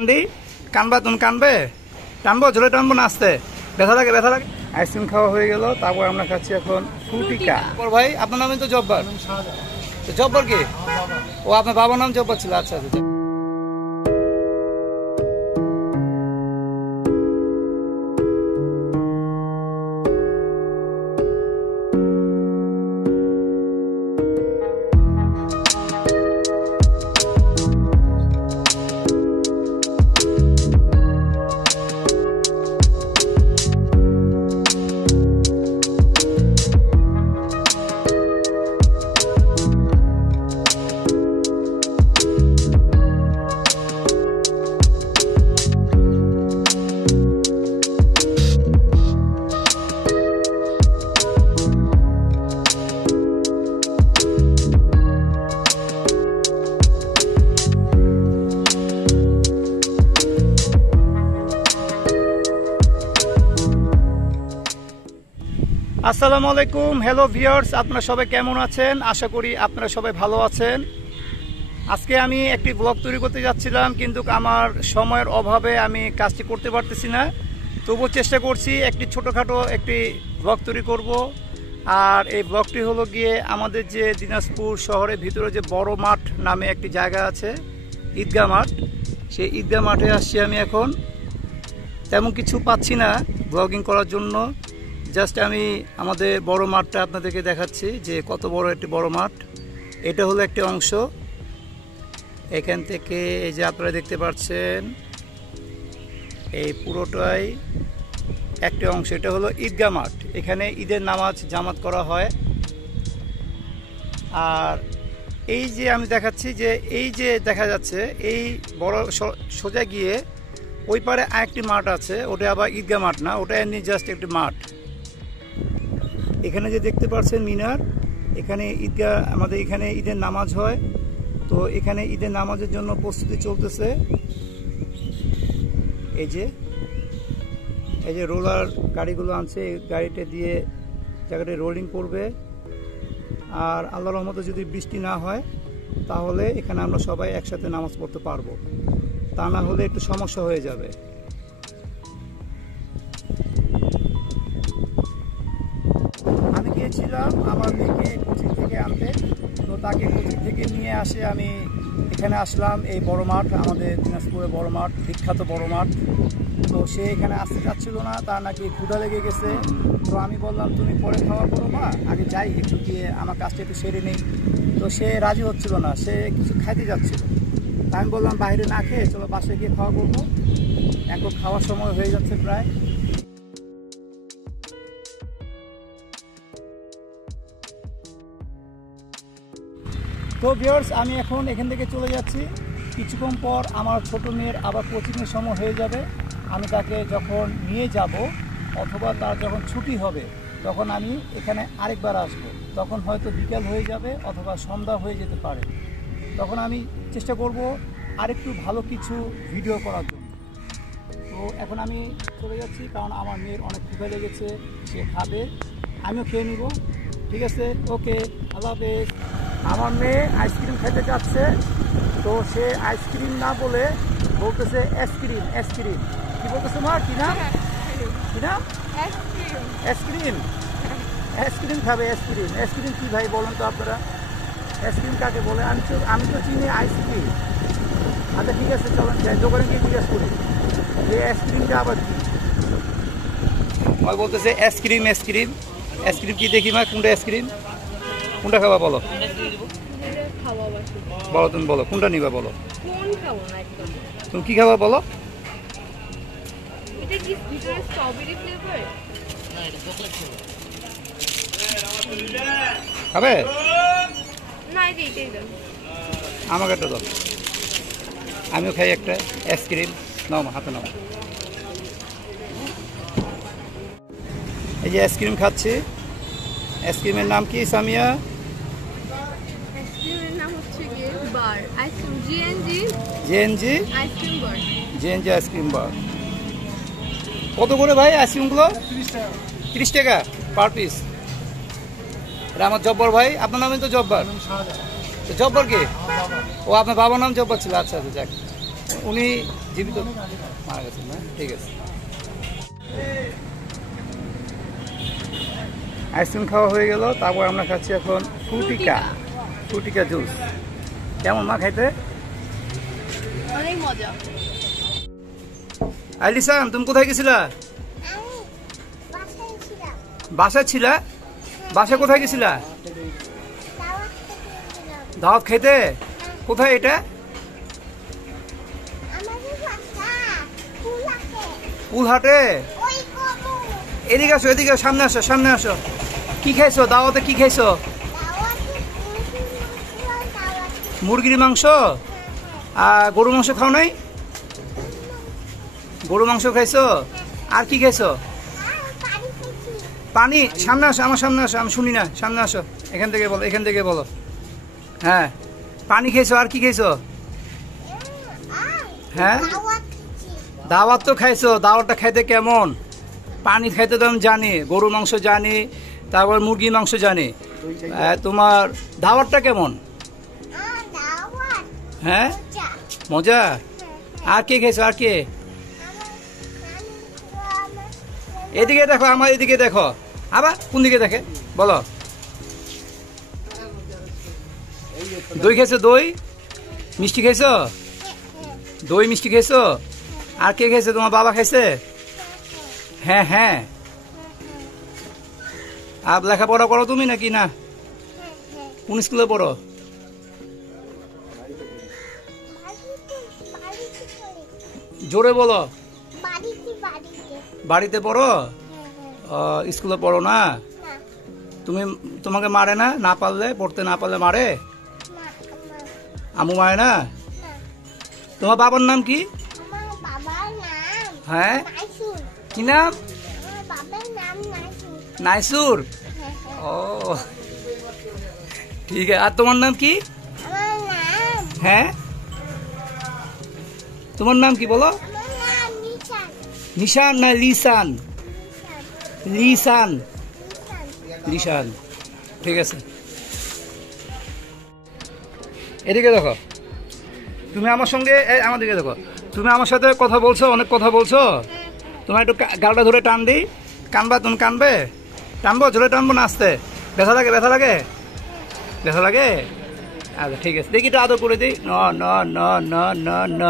কান্দি কানবা তুমি কানবে টানবো জোরে টানবো না আস্তে ব্যথা লাগে আইসক্রিম খাওয়া হয়ে গেল তারপর আমরা খাচ্ছি এখন ফ্রুটিকা ভাই আপনার নামে তো জব্বার জব্বার কি ও আপনার বাবার নাম জব্বার ছিল আচ্ছা আচ্ছা আসসালামু আলাইকুম হ্যালো ভিউয়ার্স আপনারা সবাই কেমন আছেন আশা করি আপনারা সবাই ভালো আছেন আজকে আমি একটি ব্লগ তৈরি করতে যাচ্ছিলাম কিন্তু আমার সময়ের অভাবে আমি কাজটি করতে পারতেছি না তবুও চেষ্টা করছি একটি ছোটখাটো একটি ব্লগ তৈরি করব আর এই ব্লগটি হলো গিয়ে আমাদের যে দিনাজপুর শহরের ভিতরে যে বড় মাঠ নামে একটি জায়গা আছে ঈদগাহ মাঠ সেই ঈদগাহ মাঠে আসছি আমি এখন তেমন কিছু পাচ্ছি না ব্লগিং করার জন্য জাস্ট আমি আমাদের বড় মাঠটা আপনাদেরকে দেখাচ্ছি যে কত বড় একটি বড় মাঠ এটা হলো একটি অংশ এখান থেকে এই যে আপনারা দেখতে পাচ্ছেন এই পুরোটাই একটি অংশ এটা হলো ঈদগাহ মাঠ এখানে ঈদের নামাজ জামাত করা হয় আর এই যে আমি দেখাচ্ছি যে এই যে দেখা যাচ্ছে এই বড় সোজা গিয়ে ওই পারে আরেকটি মাঠ আছে ওটা আবার ঈদগাহ মাঠ না ওটা এমনি জাস্ট একটি মাঠ এখানে যে দেখতে পাচ্ছেন মিনার এখানে ঈদগাহ আমাদের এখানে ঈদের নামাজ হয় তো এখানে ঈদের নামাজের জন্য প্রস্তুতি চলতেছে এই যে রোলার গাড়িগুলো আনছে এই গাড়িটা দিয়ে জায়গাটা রোলিং করবে আর আল্লাহর রহমতে যদি বৃষ্টি না হয় তাহলে এখানে আমরা সবাই একসাথে নামাজ পড়তে পারবো তা না হলে একটু সমস্যা হয়ে যাবে আমি গিয়েছিলাম আমার মেয়েকে কোচিং থেকে আনতে তো তাকে কোচিং থেকে নিয়ে আসে আমি এখানে আসলাম এই বড় মাঠ আমাদের দিনাজপুরের বড় মাঠ বিখ্যাত বড় মাঠ তো সে এখানে আসতে চাচ্ছিল না তার নাকি ক্ষুধা লেগে গেছে তো আমি বললাম তুমি পরে খাওয়া করো মা আগে যাই একটু গিয়ে আমার কাজটা একটু সেরে নেই তো সে রাজি হচ্ছিল না সে কিছু খাইতে যাচ্ছিল আমি বললাম বাইরে না খেয়ে চলো বাসায় গিয়ে খাওয়া করবো এখন খাওয়ার সময় হয়ে যাচ্ছে প্রায় তো ভিউয়ার্স আমি এখন এখান থেকে চলে যাচ্ছি কিছুক্ষণ পর আমার ছোট মেয়ের আবার কোচিংয়ের সময় হয়ে যাবে আমি তাকে যখন নিয়ে যাব অথবা তার যখন ছুটি হবে তখন আমি এখানে আরেকবার আসব তখন হয়তো বিকেল হয়ে যাবে অথবা সন্ধ্যা হয়ে যেতে পারে তখন আমি চেষ্টা করব আরেকটু ভালো কিছু ভিডিও করার জন্য তো এখন আমি চলে যাচ্ছি কারণ আমার মেয়ের অনেক ক্ষুধা লেগেছে সে খাবে আমিও খেয়ে নিব ঠিক আছে ওকে আল্লাহ হাফেজ আমার মেয়ে আইসক্রিম খেতে যাচ্ছে তো সে আইসক্রিম না বলে বলতেছে আইসক্রিম কি বলতেছে মা কি না আইসক্রিম খাবে আইসক্রিম কি ভাই বলেন তো আপনারা আইসক্রিম কাকে বলে আমি তো চিনি আইসক্রিম আচ্ছা ঠিক আছে চলেন যাই দোকানে গিয়ে জিজ্ঞেস করি যে আইসক্রিমটা আবার কি বলতেছে আইসক্রিম কি দেখি মা কোনটা আইসক্রিম কোনটা খাবা বলো বলো তুমি বলো কোনটা নিবা বলো তুমি কি খাবা বলো খাবে আমাকে একটা দাও আমিও খাই একটা আইসক্রিম নাও হাতে নাও এই যে আইসক্রিম খাচ্ছি আইসক্রিমের নাম কি সামিয়া জিএনজি আইসক্রিম বার কত করে ভাই আইসক্রিমগুলো 30 টাকা পার পিস এটা আমার জব্বর ভাই আপনার নামে তো জব্বর জব্বর কি ও আপনার বাবার নাম জব্বর ছিল আচ্ছা আচ্ছা যাক উনি জীবিত মারা গেছেন না? ঠিক আছে। আইসক্রিম খাওয়া হয়ে গেল, তারপর আমরা খাচ্ছি এখন ফ্রুটিকা জুস। কেমন মা খাইতে? অনেক মজা। আইলিসান, তুমি কোথায় গেছিলা? বাসায় ছিলা? বাসায় কোথায় গেছিলা? দাওয়াত খাইতে? কোথায় এটা? পুলহাটে। এদিকে আসো, এদিকে সামনে আসো, সামনে আসো। কি খাইছো দাওয়াতে? কি খাইছো? মুরগির মাংস আর গরু মাংস খাও নাই? গরু মাংস খাইছো? আর কি খাইছো? পানি। সামনে আসো, আমার সামনে আসো, আমি শুনি না। সামনে আসো, এখান থেকে বলো, এখান থেকে বলো। হ্যাঁ, পানি খাইছো, আর কি খাইছো? হ্যাঁ, দাওয়াত তো খাইছো। দাওয়াতটা খাইতে কেমন? পানি খাইতে তো আমি জানি, গরু মাংস জানি, তারপর মুরগির মাংস জানি। তোমার দাওয়াতটা কেমন? হ্যাঁ, মজা। আর কে খাইছো? আর কে? এদিকে দেখো, আমার এদিকে দেখো। আবার কোন দিকে দেখে বলো? দই খাইছো? দই মিষ্টি খাইছো? দই মিষ্টি খাইছো? আর কে খাইছে? তোমার বাবা খাইছে? হ্যাঁ হ্যাঁ। আর লেখাপড়া করো তুমি নাকি না? কোন স্কুলে পড়ো? জোরে বলো। বাড়িতে পড়ো? স্কুলে পড়ো না? তুমি, তোমাকে মারে না? না পারলে, পড়তে না পারলে মারে? আম্মু মারে না? তোমার বাবার নাম কি? হ্যাঁ, কি নাম? নাইসুর। ও ঠিক আছে। আর তোমার নাম কি? হ্যাঁ, তোমার নাম কি বলো? নিশান না লিসান? লিসান, লিসান। ঠিক আছে। এদিকে দেখো, তুমি আমার সঙ্গে, আমার দিকে দেখো, তুমি আমার সাথে কথা বলছো, অনেক কথা বলছো। তোমার একটু গালটা ধরে টান দিই। কানবা? তুমি কানবে? টানবো? জোরে টানবো না আস্তে? ব্যথা লাগে? ব্যথা লাগে? ব্যথা লাগে? আচ্ছা ঠিক আছে, দেখি একটু আদর করে দিই। ন ন ন ন ন ন